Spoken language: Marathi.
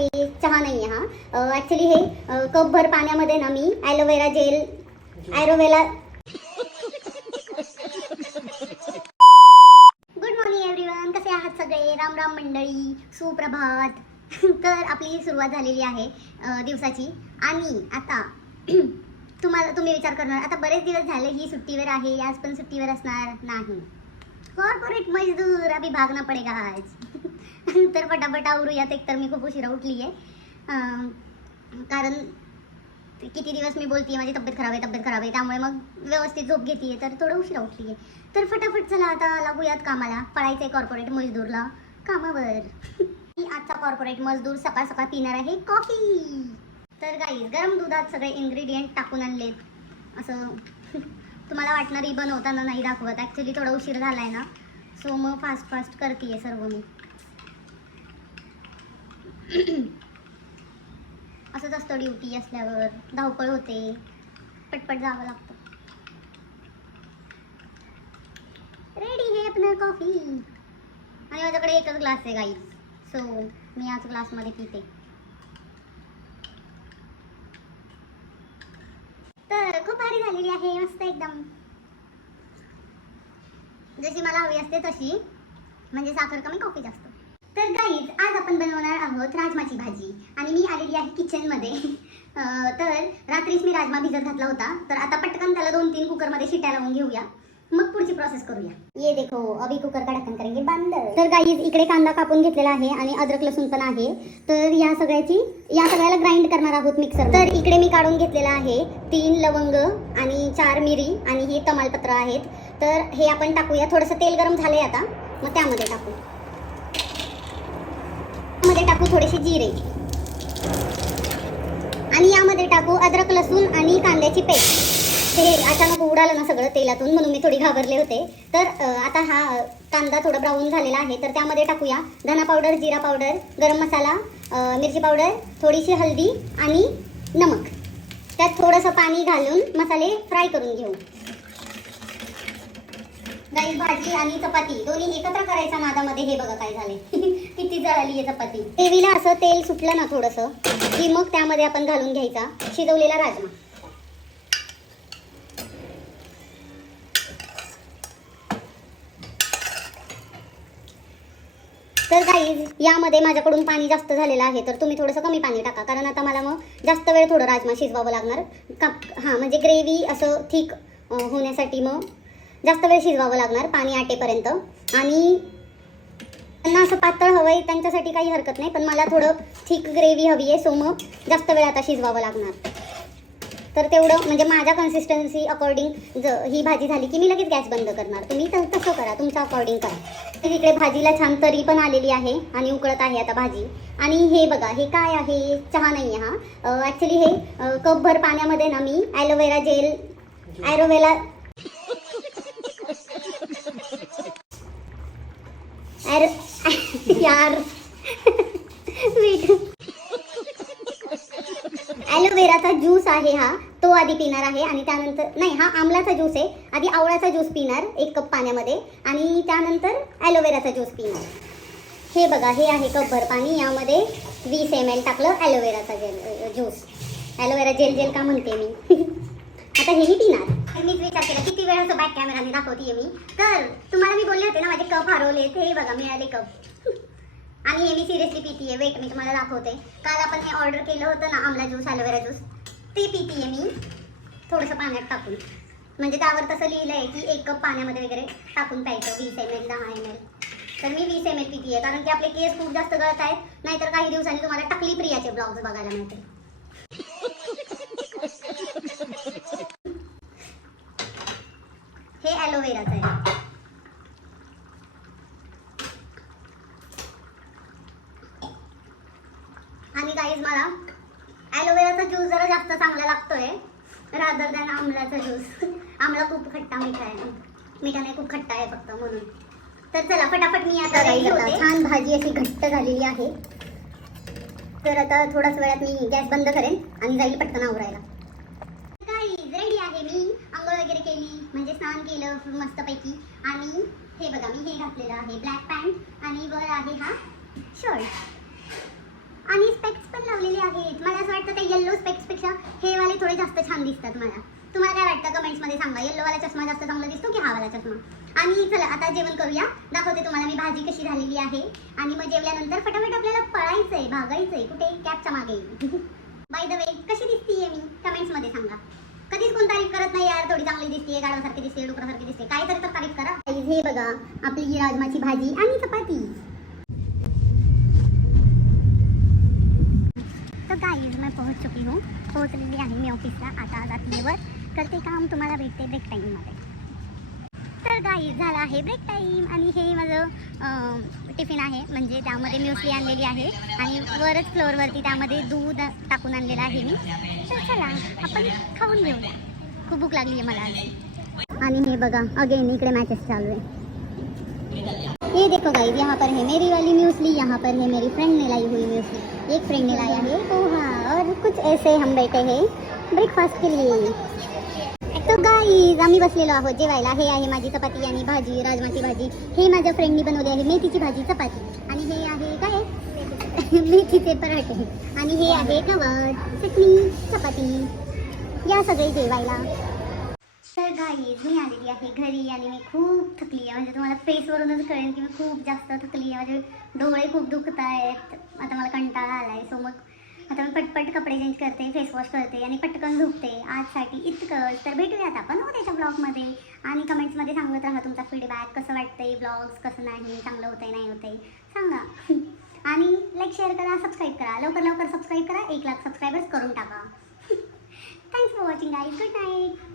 आहे, चहा नाही आहे हा. ॲक्च्युली हे कपभर पाण्यामध्ये ना मी aloe vera gel good morning everyone, कसे आहात सगळे? राम राम मंडळी, सुप्रभात. तर आपली सुरुवात झालेली आहे दिवसाची. आणि आता तुम्ही विचार करणार, आता बरेच दिवस झाले ही सुट्टीवर आहे, आज पण सुट्टीवर असणार नाही. कॉर्पोरेट मजदूर अभी भागना पडेगा आज. तर फटाफट आवरूयात. एकतर मी खूप उशिरा उठली आहे, कारण किती दिवस मी बोलते माझी तब्येत खराब आहे, त्यामुळे मग व्यवस्थित झोप घेते तर थोडं उशिरा उठली आहे. तर फटाफट चला आता लागूयात कामाला. पळायचं आहे कॉर्पोरेट मजदूरला कामावर. आजचा कॉर्पोरेट मजदूर सकाळ सकाळ पिणार आहे कॉफी. तर गाईज, गरम दुधात सगळे इन्ग्रेडियंट टाकून आणलेत. असं तुम्हाला वाटणार ही बनवताना नाही दाखवत, ॲक्च्युली थोडा उशीर झाला आहे ना, सो मग फास्ट करते आहे सर्व मी. असंच असतं, ड्युटी असल्यावर धावपळ होते, पटपट जावं लागतं. रेडी है अपना कॉफी. आणि माझ्याकडे एकच ग्लास आहे गाईज, सो मी याच ग्लासमध्ये पिते. तर खूप भारी झालेली आहे, मस्त एकदम, जशी मला हवी असते तशी, म्हणजे साखर कमी कॉफी जास्त. तर गाईज, आज आपण बनवणार आहोत राजमाची भाजी. आणि मी आलेली आहे किचनमध्ये. तर रात्रीच मी राजमा भिजत घातला होता, तर आता पटकन त्याला 2-3 कुकरमध्ये शिट्या लावून घेऊया, मग पुढची प्रोसेस करूया. ये देखो, अभी कुकर का ढक्कन करेंगे बंद. तर गाईज, इकडे कांदा कापून घेतलेला आहे आणि अद्रक लसूण पण आहे. तर या सगळ्याला ग्राइंड करणार आहोत मिक्सर. तर इकडे मी काढून घेतलेला आहे 3 लवंग आणि 4 मिरी आणि ही तमालपत्र आहेत. तर हे आपण टाकूया. थोडंसं तेल गरम झालंय आता, मग त्यामध्ये टाकू थोडेसे जिरे आणि यामध्ये टाकू अद्रक लसूण आणि कांद्याची पेस्ट. हे अचानक उडालं ना सगळं तेलातून, म्हणून मी थोडी घाबरले होते. तर आता हा कांदा थोडा ब्राऊन झालेला आहे, तर त्यामध्ये टाकूया धना पावडर, जिरा पावडर, गरम मसाला, मिरची पावडर, थोडीशी हळदी आणि नमक. त्यात थोडंसं पाणी घालून मसाले फ्राय करून घेऊ. गाईस, भाजी आणि चपाती दोन्ही एकत्र करायच्या नादामध्ये हे बघा काय झाले. किती जळाली आहे चपाती. ग्रेव्हीला असं तेल सुटलं ना थोडंसं, की मग त्यामध्ये आपण घालून घ्यायचा शिजवलेला राजमा. तर गाईज, यामध्ये माझ्याकडून पाणी जास्त झालेलं आहे, तर तुम्ही थोडंसं कमी पाणी टाका, कारण आता मला मग जास्त वेळ थोडं राजमा शिजवावं लागणार. म्हणजे ग्रेव्ही असं थिक होण्यासाठी मग जास्त वेळ शिजवावं लागणार, पाणी आटेपर्यंत. आणि त्यांना असं पातळ हवं आहे त्यांच्यासाठी काही हरकत नाही, पण मला थोडं थिक ग्रेव्ही हवी आहे, सो मग जास्त वेळ आता शिजवावं लागणार. तर तेवढं म्हणजे माझ्या कन्सिस्टन्सी अकॉर्डिंग ही भाजी झाली की मी लगेच गॅस बंद करणार. तुम्ही तसं करा, तुमच्या अकॉर्डिंग करा. तर इकडे भाजीला छान तरी पण आलेली आहे आणि उकळत आहे आता भाजी. आणि हे बघा, हे काय आहे? चहा नाही आहे हा. ॲक्च्युली हे कपभर पाण्यामध्ये ना मी ॲलोवेरा ॲलोवेराचा ज्यूस आहे हा, तो आधी पिणार आहे. आणि त्यानंतर नाही, हा आमलाचा ज्यूस आहे. आधी आवळाचा ज्यूस पिणार 1 कप पाण्यामध्ये आणि त्यानंतर ॲलोवेराचा ज्यूस पिणार. हे बघा, हे आहे कपभर पाणी, यामध्ये 20 ml टाकलं ॲलोवेराचा ज्यूस. ॲलोवेरा जेल का म्हणते मी. आता हे मी पिणार. मीच विचार केला किती वेळ असं बॅक कॅमेराने दाखवते मी. तर तुम्हाला मी बोलले होते ना माझे कप हरवले, हे बघा मिळाले कप. आणि हे मी सिरियसली पितीये. वेट, मी तुम्हाला दाखवते. काल आपण हे ऑर्डर केलं होतं ना आमला ज्यूस, ॲलोवेरा ज्यूस, ते पितीये मी थोडंसं पाण्यात टाकून. म्हणजे त्यावर तसं लिहिलं आहे की 1 कप पाण्यामध्ये वगैरे टाकून प्यायचं, 20 ml 10 ml. तर मी 20 ml पितीये, कारण की आपले केस खूप जास्त गळत आहेत. नाहीतर काही दिवसांनी तुम्हाला टकली प्रियाचे ब्लॉग्स बघायला मिळतील. हे ॲलोवेराचं आहे. आणि गाईज, मला ॲलोवेराचा ज्यूस जरा जास्त चांगला लागतोय रादर दॅन आमलाचा ज्यूस. आमला खूप खट्टा मिठाने खूप खट्टा आहे फक्त, म्हणून. तर चला फटाफट मी आता रेडी होते. छान भाजी अशी घट्ट झालेली आहे. तर आता थोड्याच वेळात मी गॅस बंद करेन आणि जाईल पटकन आवरायला. गाईज, रेडी आहे मी. आंघोळ वगैरे केली, म्हणजे स्नान केलं मस्तपैकी. आणि हे बघा, मी हे घातलेलं आहे ब्लॅक पॅन्ट आणि वर आहे हा शर्ट. आणि स्पेक्स पण लावलेले आहेत. मला असं वाटतं त्या येल्लो स्पेक्सपेक्षा हे वाले थोडे जास्त छान दिसतात मला. तुम्हाला काय वाटतं कमेंट्समध्ये सांगा, येल्लोवाला चष्मा जास्त चांगला दिसतो की हा वाला चष्मा. आणि चला आता जेवण करूया. दाखवते तुम्हाला मी भाजी कशी झालेली आहे. आणि मग जेवल्यानंतर फटाफट आपल्याला पळायचंय, भागायचंय कुठे, कॅपच्या मागे. बाय द वे कशी दिसतीये मी कमेंट्समध्ये सांगा. कधीच कोण तारीफ करत नाही यार, थोडी चांगली दिसते, गाढवासारखी दिसते, डुकरासारखी दिसते, काय तरी तर तारीफ करा. हे बघा आपली राजमाची भाजी आणि चपाती. तर गाईज मैं पोहोच चुकी हूँ, पोहोचलेली आहे मी ऑफिसला. आता जाते वर, करते काम, तुम्हाला भेटते ब्रेक टाईममध्ये. तर गाईज झाला आहे ब्रेक टाईम आणि हे माझं टिफिन आहे, म्हणजे त्यामध्ये म्युसली आणलेली आहे आणि वरच फ्लोअरवरती त्यामध्ये दूध टाकून आणलेलं आहे मी. तर चला आपण खाऊन घेऊया, खूप भूक लागली आहे मला आज. आणि हे बघा अगेन इकडे मॅचेस चालू आहे. ये देखो गाइस, यहाँ पर है मेरी वाली म्यूसली, यहाँ पर है मेरी फ्रेंड ने लाई हुई म्यूसली. एक फ्रेंड ने लाया है पोहा और कुछ ऐसे हम बैठे हैं ब्रेकफास्ट के लिए. तो गाइस आम्ही बसलेलो आहोत जेवायला. हे आहे माझी चपाती आणि भाजी, राजमाची भाजी. हे माझ्या फ्रेंडनी बनवली आहे मेथीची भाजी चपाती. आणि हे आहे काय मेथीचे पराठे. आणि हे आहे गवार चटणी चपाती. या सगळे जेवायला. तर गाईज मी आलेली आहे घरी आणि मी खूप थकली आहे. म्हणजे तुम्हाला फेसवरूनच कळेल की मी खूप जास्त थकली आहे. माझे डोळे खूप दुखत आहेत. आता मला कंटाळा आला आहे. सो मग आता मी पटपट कपडे चेंज करते, फेस वॉश करते आणि पटकन झोपते. आजसाठी इतकंच. तर भेटूयात आपण उद्याच्या ब्लॉगमध्ये. आणि कमेंट्समध्ये सांगत राहा तुमचा फीडबॅक, कसं वाटतंय ब्लॉग्स, कसं नाही, चांगलं होतंय नाही होतंय सांगा. आणि लाईक शेअर करा, सबस्क्राईब करा, लवकर लवकर सबस्क्राईब करा. 1 लाख सबस्क्रायबर्स करून टाका. Thanks for watching guys. Good night.